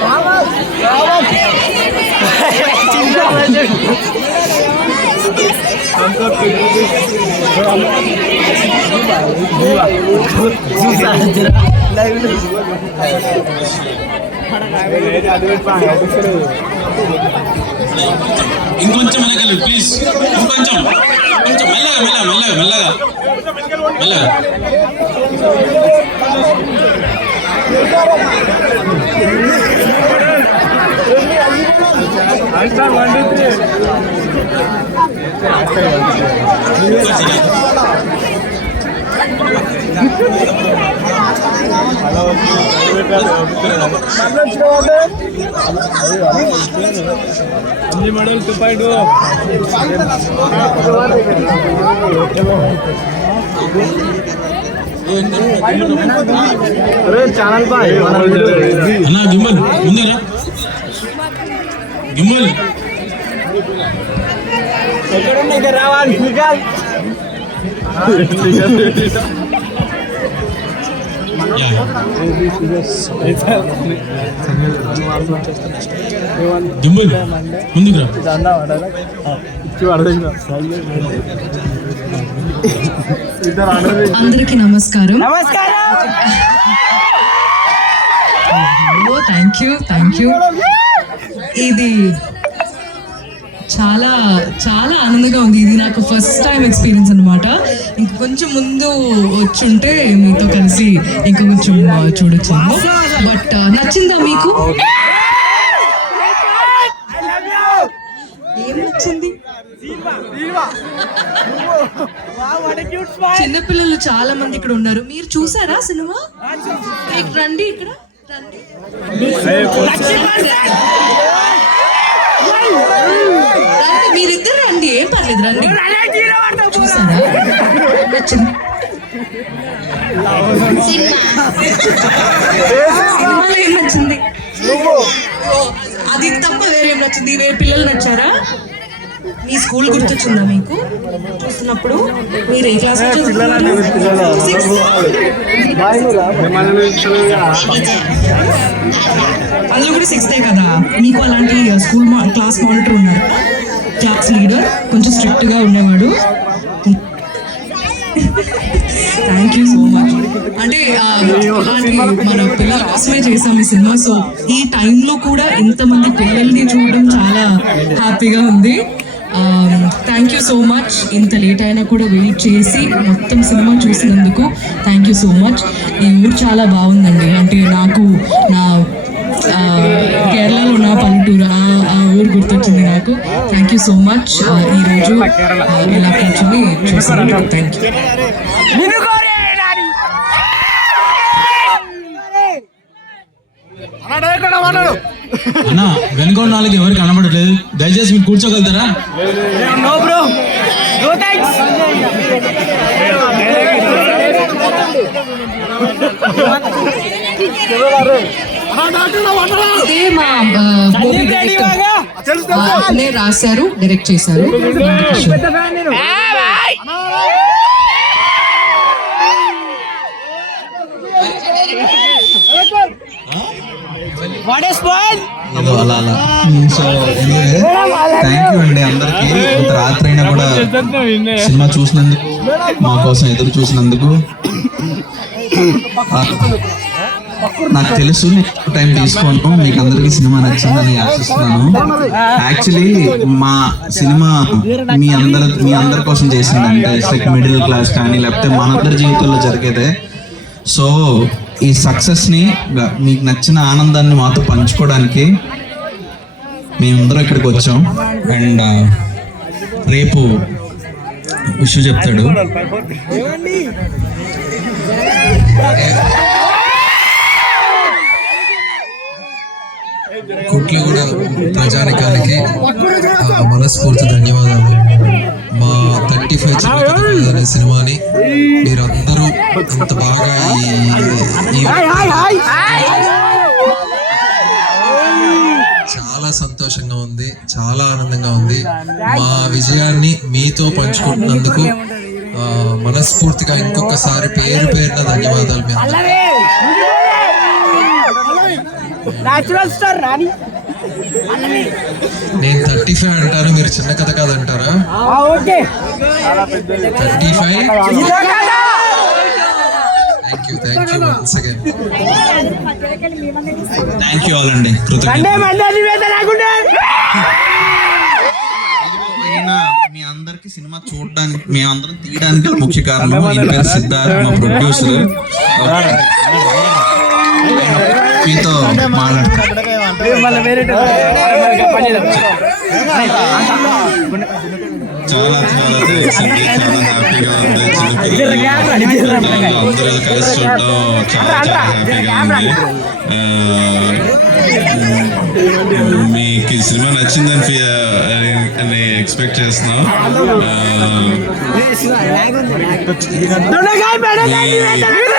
Bravo! Bravo! ఇంకొంచెం వెనకాలి please ఇంకొంచెం కొంచెం మెల్లగా మెల్లగా మెల్లగా మెల్లగా మెల్లగా అన్ని మడలు టూ పాయింట్ ఛానల్ బాయ్ అన్నా గిమ్మల్ ముందురా గిమ్మల్ ఎక్కడ రావాలి. యా గిమ్మల్ ముందుకురా అందరికీ నమస్కారం. ఓ థ్యాంక్ యూ థ్యాంక్ యూ ఇది చాలా చాలా ఆనందంగా ఉంది. ఇది నాకు ఫస్ట్ టైం ఎక్స్పీరియన్స్ అనమాట ఇంక కొంచెం ముందు వచ్చుంటే మీతో కలిసి ఇంకా కొంచెం చూడొచ్చు. బట్ నచ్చిందా మీకు? ఏం నచ్చింది? చిన్నపిల్లలు చాలా మంది ఇక్కడ ఉన్నారు. మీరు చూసారా సినిమా? రండి ఇక్కడ. రండి రండి, మీరిద్దరు రండి ఏం పర్లేదు రండి. చూసారా? నచ్చింది సినిమాలో ఏం నచ్చింది? ఓ, అది తప్ప వేరేం నచ్చింది? వేరే పిల్లలు నచ్చారా? మీ స్కూల్ గుర్తొచ్చిందా మీకు? చూస్తున్నప్పుడు మీరు ఏ క్లాస్ అందులో కూడా సిక్స్తే కదా? మీకు అలాంటి స్కూల్ మా క్లాస్ మానిటర్ ఉన్నారు. క్లాస్ లీడర్ కొంచెం స్ట్రిక్ట్గా ఉండేవాడు. థ్యాంక్ యూ సో మచ్ అంటే మన పిల్లల కోసమే చేసాం ఈ సినిమా. సో ఈ టైంలో కూడా ఇంతమంది పిల్లల్ని చూడడం చాలా హ్యాపీగా ఉంది. థ్యాంక్ యూ సో మచ్ ఇంత లేట్ అయినా కూడా వెయిట్ చేసి మొత్తం సినిమా చూసినందుకు థ్యాంక్ యూ సో మచ్ ఈ ఊరు చాలా బాగుందండి. అంటే నాకు నా కేరళలో నా పల్లెటూరు ఆ- ఆ ఊరు గుర్తొచ్చింది నాకు. థ్యాంక్ యూ సో మచ్ ఈరోజు ఇలా కూర్చొని చూసినందుకు థ్యాంక్ యూ అన్నా వెనుక ఉన్న వాళ్ళకి ఎవరు కనబడట్లేదు? దయచేసి మీరు కూర్చోగలుగుతారా? రాశారు డైరెక్ట్ చేశారు. ఏదో అలా అలా. సో థ్యాంక్ యూ అండి అందరికి. ఇంత రాత్రి అయినా కూడా సినిమా చూసినందుకు మా కోసం ఎదురు చూసినందుకు. నాకు తెలుసు నేను టైం తీసుకోను మీకు అందరికీ సినిమా నచ్చిందని ఆశిస్తున్నాను. యాక్చువల్లీ మా సినిమా మీ అందరి మీ అందరి కోసం చేసిందంటే లైక్ మిడిల్ క్లాస్ కానీ లేకపోతే మనందరి జీవితంలో జరిగేదే. సో ఈ సక్సెస్ని మీకు నచ్చిన ఆనందాన్ని మాతో పంచుకోవడానికి మేమందరం ఇక్కడికి వచ్చాం. అండ్ రేపు విషయం చెప్తాడు. కుట్లగూడ ప్రజానికానికి మనస్ఫూర్తి ధన్యవాదాలు. ఫైవ్ అనే సినిమాని. మీరందరూ ఇంత బాగా ఈ చాలా సంతోషంగా ఉంది చాలా ఆనందంగా ఉంది. మా విజయాన్ని మీతో పంచుకుంటున్నందుకు మనస్ఫూర్తిగా ఇంకొకసారి పేరు పేరున ధన్యవాదాలు మీ అందరికీ. నేను థర్టీ ఫైవ్ అంటాను మీరు చిన్న కథ కాదు అంటారా okay. Thirty five thank you thank you once again thank you all అండి. మీ అందరికి సినిమా చూడడానికి మీ అందరం తీయడానికి ముఖ్య కారణం ఈయన పేరు సిద్ధార్థ్ మా ప్రొడ్యూసర్ మీతో మాట్లాడతాను వేరే చాలా చాలా అండి చాలా హ్యాపీగా ఉంది చిన్నపిల్లలు అందరూ కలిసి చూడడం చాలా చాలా హ్యాపీగా ఉంది మీకు ఈ సినిమా నచ్చిందని అని- అని ఎక్స్పెక్ట్ చేస్తున్నాం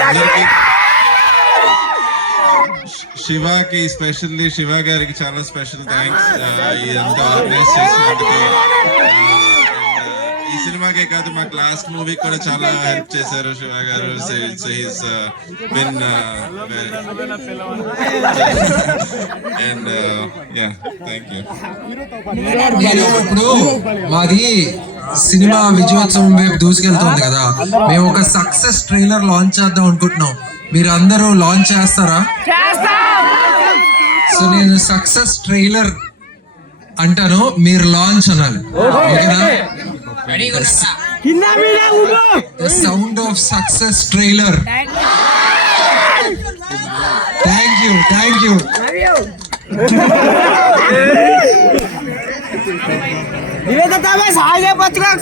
అందరికీ శివాకి స్పెషల్లీ శివ గారికి చాలా స్పెషల్ థ్యాంక్స్ ఇదంతా ఆర్గనైజ్ చేసినందుకు ఈ సినిమాకే కాదు మా లాస్ట్ మూవీ కూడా చాలా హెల్ప్ చేశారు శివ గారు. బిన్ అండ్ యా థ్యాంక్ యూ ఇప్పుడు మాది సినిమా విజయోత్సవం వైపు దూసుకెళ్తుంది కదా. మేము ఒక సక్సెస్ ట్రైలర్ లాంచ్ చేద్దాం అనుకుంటున్నాం. మీరు అందరూ లాంచ్ చేస్తారా సో నేను సక్సెస్ ట్రైలర్ అంటాను మీరు లాంచ్ అనాలి. ఓకేనా? Sound of success trailer thank you thank you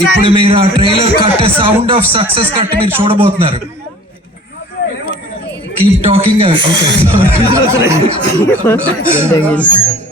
ఇప్పుడు మీరు ఆ trailer cut sound of success cut మీరు చూడబోతున్నారు. keep talking. Uh, okay.